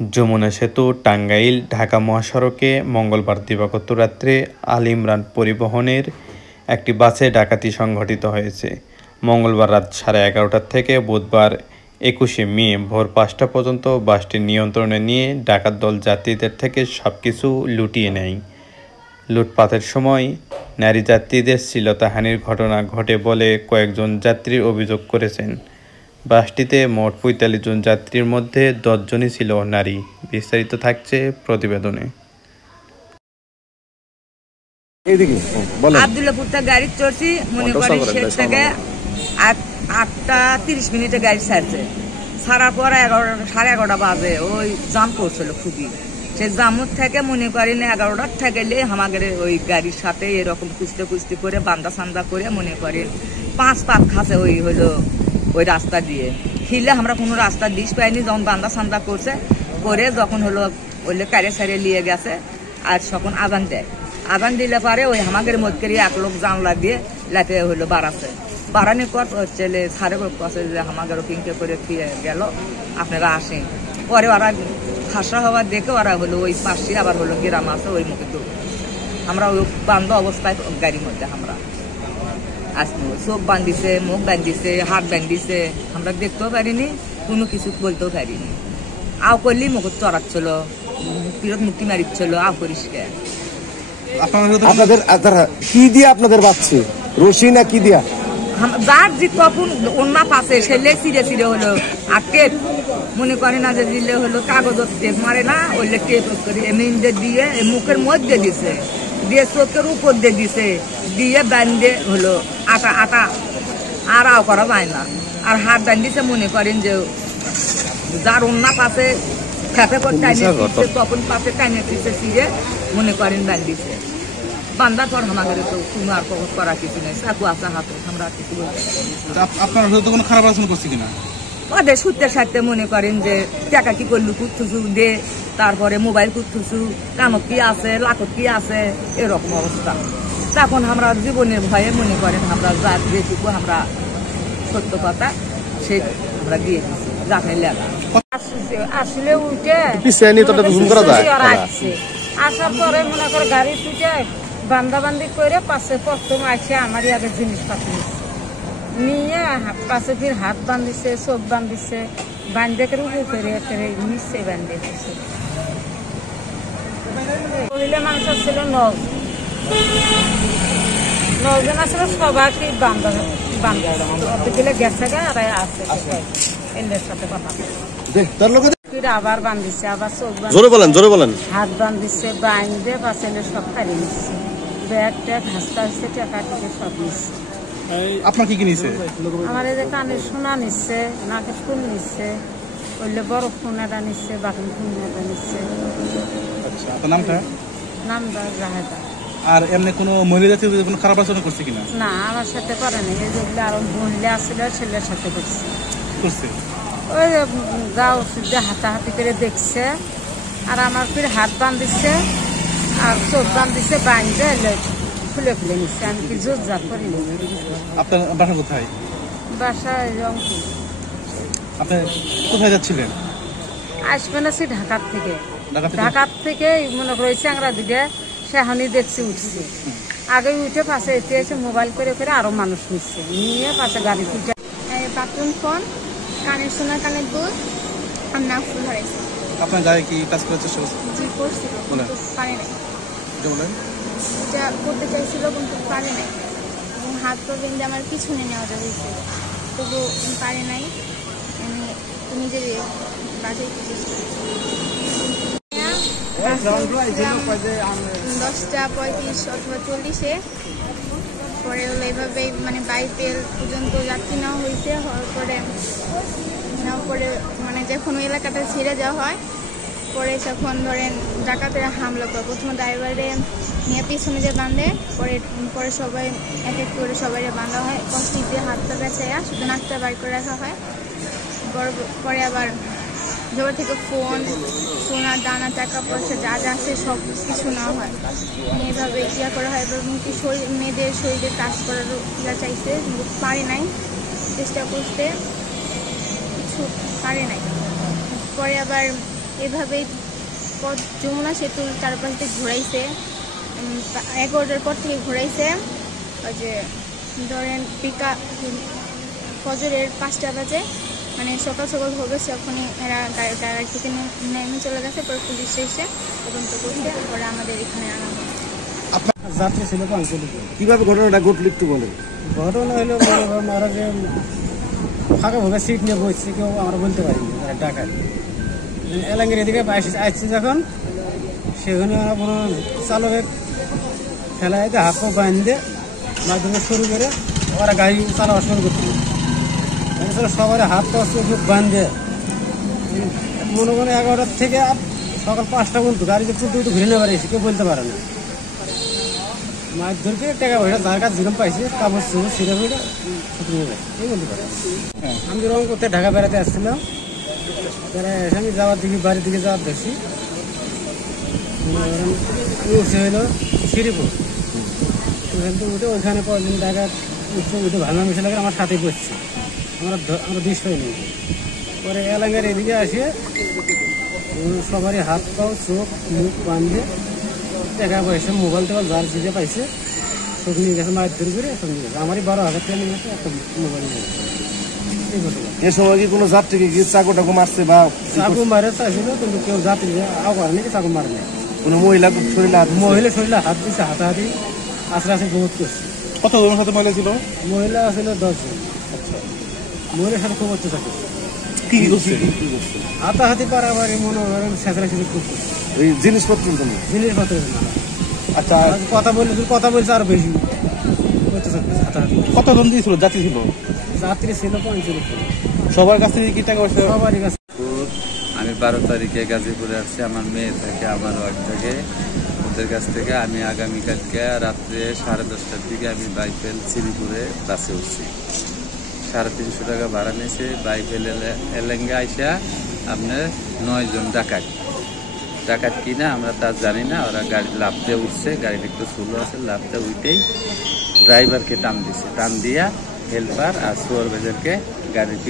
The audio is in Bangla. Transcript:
যমুনা সেতু টাঙ্গাইল ঢাকা মহাসড়কে মঙ্গলবার দিবাগত রাত্রে আল ইমরান পরিবহনের একটি বাসে ডাকাতি সংঘটিত হয়েছে। মঙ্গলবার রাত 11:30 থেকে বুধবার 21শে মে ভোর 5টা পর্যন্ত বাসটি নিয়ন্ত্রণে নিয়ে ডাকাত দল যাত্রীদের থেকে সবকিছু লুটিয়ে নেয়। লুটপাটের সময় নারী যাত্রীদের শ্লীলতাহানির ঘটনা ঘটে বলে কয়েকজন যাত্রী অভিযোগ করেছেন। বাসটিতে মোট 45 জন যাত্রীর মধ্যে 10 জনই ছিল নারী। বিস্তারিত থাকছে প্রতিবেদনে। আব্দুল্লাহপুর থেকে গাড়ি চড়ছি, মনে করি শেখ থেকে 8:30 গাড়ি ছাড়ছে। ছাড়ার পর 11:30 বাজে ওই জাম করছিল খুবই। সেই জামুর থেকে মনে করি 11টার থেকে আমাদের ওই গাড়ির সাথে এরকম কুস্তি করে বান্দা সান্দা করে মনে করি 5 পাক খাসে ওই হলো ওই রাস্তা দিয়ে খিলে আমরা কোনো রাস্তা দিস পাইনি। যখন বান্দা সান্দা করছে করে যখন হলো ওইলে কারে সারে নিয়ে গেছে আর তখন আজান দেয়। আজান দিলে পারে ওই আমাদের মধ্যে এক লোক জানলা দিয়ে লাটে হলো বাড়াচ্ছে। বাড়ানোর পর ছেলে সারে কাছে যে আমাদেরও কিনতে করে ফিরে গেল, আপনারা আসেন। পরে ওরা খাসা হওয়ার দেখে ওরা হলো ওই পাশে আবার হলো গ্রাম আছে ওই মুখে দৌড়। আমরা ওই বান্ধ অবস্থায় গাড়ির মধ্যে আমরা আসবো, চোখ বান্ধিছে, মুখ বান্ধিছে, হাত বান্ধিছে, আমরা দেখতেও পারিনি, কোনো কিছু বলতেও পারিনি। আও করলি মুখ চড়াচ্ছিল, ফিরত মুক্তি মারিচ্ছিল, আও পরিষ্কার। আপনাদের কি দিয়ে আপনাদের বাচ্চা রশি না কি দিয়া যার যে তখন অন্য পাশে সেলে চিড়ে হলো আর টেপ মনে করে না যে দিলে হলো কাগজের টেপ মারে না, ওইলে টেপ করে এমনি দিয়ে মুখের মধ্যে দিছে, দিয়ে চোখের উপর দিয়ে দিছে, দিয়ে বান্ধে হলো আটা আর আও করা যায় না। আর হাত বান্ধিছে মনে করেন যে যার অন্য পাশে খেপে করে টাইনে দিচ্ছে, তখন পাশে টাইনে দিচ্ছে চিড়ে মনে করেন বান্ধিছে। বান্ধার পর আমাদের তো কোনো আর করা কিছু নেই, চাকু আসা হাতে আমরা কিছু বলতে আপনার খারাপ আলোচনা করছি কিনা ওদের সূত্রে সাথে মনে করেন যে টাকা কি করলু কুথুসু দে, তারপরে মোবাইল কুথুসু, কানত কি আছে, লাখত কি আছে, এরকম অবস্থা। তখন আমরা জীবনের ভয়ে মনে করেন আমরা যা যেটুকু আমরা সত্য কথা সে আমরা দিয়ে দিচ্ছি যাকে লেখা আসলে উঠে আসার পরে মনে করে গাড়ি তুটে বান্দাবান্দি করে পাশে প্রথম আসে আমার আগে জিনিসপত্র নিয়ে পাশে ফির হাত বান্ধিছে, চোখ বান্ধিছে, বান্ধে করে উপরে নিচে বান্ধে দিচ্ছে। মহিলা মানুষ ছিল 9 জন আসলে সবাইকে বান্ধা গেছে গা আর আছে এদের সাথে কথা আবার বান্ধিছে, আবার চোখ হাত বান্ধিছে, বান্ধে পাশে সব খালি নিচ্ছে, ব্যাগ ট্যাগ হাসতে হাসতে টাকা টিকে সব নিচ্ছে। আপনার কি নিচ্ছে? আমার এই যে কানের সোনা নিচ্ছে, নাকের ফুল নিচ্ছে, ওইলে বড় ফোনাটা নিচ্ছে, বাকি ফোনাটা নিচ্ছে। নামটা জাহেদা। আর এমনি কোনো মহিলা জাতীয় কোনো খারাপ আচরণ করছে কিনা? না, আমার সাথে করেনি। এই যেগুলো আরো মহিলা আসলে ছেলের সাথে করছে। ওই যাও শুদ্ধ হাতাহাতি করে দেখছে, আর আমার ফির হাত বান্ধিছে আর চোখ বান্ধিছে, বান্ধে খুলে নিচ্ছে। আমি কি জোর জাত করিনি। আপনার বাসা কোথায়? বাসায় রংপুর। আপনি কোথায় যাচ্ছিলেন? আসবেন আছি ঢাকার থেকে মনে করে চ্যাংরা দিকে সেখানে দেখছি উঠছি। আগে উঠে পাশে এতে এসে মোবাইল করে আরো মানুষ নিচ্ছে, নিয়ে পাশে গাড়ি তুলছে। বাথরুম ফোন, কানের সোনা, কানের দুল আর নাক ফুল হারাইছে। আপনার গায়ে কি কাজ করার চেষ্টা করছে? জি করছিল, কিন্তু পারে নাই। যা করতে চাইছিল কিন্তু পারে নাই, এবং হাত পর্যন্ত আমার পিছনে নেওয়া হয়েছে, তবু পারে নাই। আমি নিজের বাসায় চেষ্টা 10:35 অথবা 40-এ পরে হলো এইভাবে মানে বাইপেল পর্যন্ত যাত্রী নেওয়া হয়েছে। হওয়ার পরে মানে যখন ওই এলাকাটা ছেড়ে যাওয়া হয়, পরে যখন ধরেন ডাকাতেরা হামলা করে, প্রথমে ড্রাইভারে নিয়ে পিছনে যে বাঁধে, পরে সবাই এক এক করে সবাই বাঁধা হয়, কষ্টি দিয়ে হাতটা বেঁচাইয়া শুধু নাকটা বাড়ি করে রাখা হয়। পরে আবার জোর থেকে ফোন, সোনা, দানা, টাকা পয়সা যা যা আছে সব কিছু নেওয়া হয়। এইভাবে করা হয় এবং মেয়েদের শরীরে কাজ করার চাইছে, কিন্তু পারে নাই, চেষ্টা করতে কিছু পারে নাই। পরে আবার এভাবেই যমুনা সেতুর চারপাশ দিয়ে ঘোরাইছে। 11টার পর থেকে ঘোরাইছে। ওই যে ধরেন ফজরের 5টা বাজে, মানে সকাল সকাল হবে, তখনই এরা গাড়ি থেকে নেমে চলে গেছে। পরে পুলিশ এসে তদন্ত করতে পরে আমাদের এখানে আনা হয়। যাত্রী ছিল 5 জন। কিভাবে ঘটনাটা ঘটলো একটু বলেন। ঘটনা হলো ওরা যে ফাঁকাভাবে সিট নিয়ে বসছে, কেউ আমরা বলতে পারিনি ঢাকায়। এলাঙ্গের এদিকে আসছে যখন, সেখানে ওরা কোনো চালকের ফেলায় হাত পা বাঁধে মাধ্যমে শুরু করে ওরা গাড়ি চালানো শুরু করতে সবার হাত পা চোখ বাঁধে মনে মনে 11টার থেকে সকাল 5টা পর্যন্ত গাড়ি যে একটু ঘুরে নেবার এসে কেউ বলতে পারে না। মারধরকে টাকা পয়সা যার কাছে যেরকম পাইছে কাপড় চোপড় সেটা করে ছুটি নিয়ে গেছে, এই বলতে পারে। আমি রং করতে ঢাকা বেড়াতে আসছিলাম, তারা এসে আমি যাওয়ার দিকে বাড়ির দিকে যাওয়ার দেখছি। উঠছে হইলো শ্রীপুর, ওখান থেকে উঠে ওইখানে কয়েকদিন ঢাকা উঠছে, উঠে ভাঙা মিশে লাগে আমার সাথে বসছে, আমরা দৃশ্য হয়নি। পরে এলাকার এদিকে আসে সবারই হাত পাও চোখ মুখ বাঁধে টাকা পয়সা মোবাইল টোবাইল যার জিজে পাইছে সব নিয়ে গেছে, মায়ের ধরে করে সব নিয়ে গেছে। আমারই 12,000 টাকা নিয়ে গেছে, একটা মোবাইল নিয়ে গেছে। এই ঘটনা। এ সময় কি কোনো যাত্রীকে কি চাকু টাকু মারছে বা চাকু মারে চাইছিল, কিন্তু কেউ যাত্রী আও করে নাকি চাকু মারে নাই। কোনো মহিলা শরীরে হাত দিছে? মহিলা শরীরে হাত দিচ্ছে, হাতাহাতি আশ্রাসে বহুত করছে। কত জনের সাথে মহিলা ছিল? মহিলা ছিল 10 জন। মহিলার সাথে খুব অত্যাচার করছে, কি করছে? হাতাহাতি পারাবারি মনে করেন ছেঁচড়াছি খুব করছে। এই জিনিসপত্রের জন্য? জিনিসপত্র আচ্ছা, কথা বলছে আরো বেশি অত্যাচার করছে, হাতাহাতি। কতজন দিয়েছিল? যাত্রী ছিল? যাত্রী ছিল 5 জন। সবার কাছ থেকে কি টাকা পয়সা? সবারই কাছে। আমি 12 তারিখে গাজীপুরে আসছি, আমার মেয়ে থাকে, আমার ওয়াইফ থাকে, ওদের কাছ থেকে আমি আগামীকালকে রাত্রে 10:30টার দিকে আমি বাইফেল শ্রীপুরে বাসে উঠছি। 350 টাকা ভাড়া নিয়েছে। বাইফেল এলেঙ্গা আইসা আপনার 9 জন ডাকাত কিনা আমরা তা জানি না, ওরা গাড়ি লাফতে উঠছে, গাড়িটা একটু স্লো আছে, লাফতে উঠেই ড্রাইভারকে টান দিছে, টান দিয়া হেল্পার আর সুপারভাইজারকে গাড়ির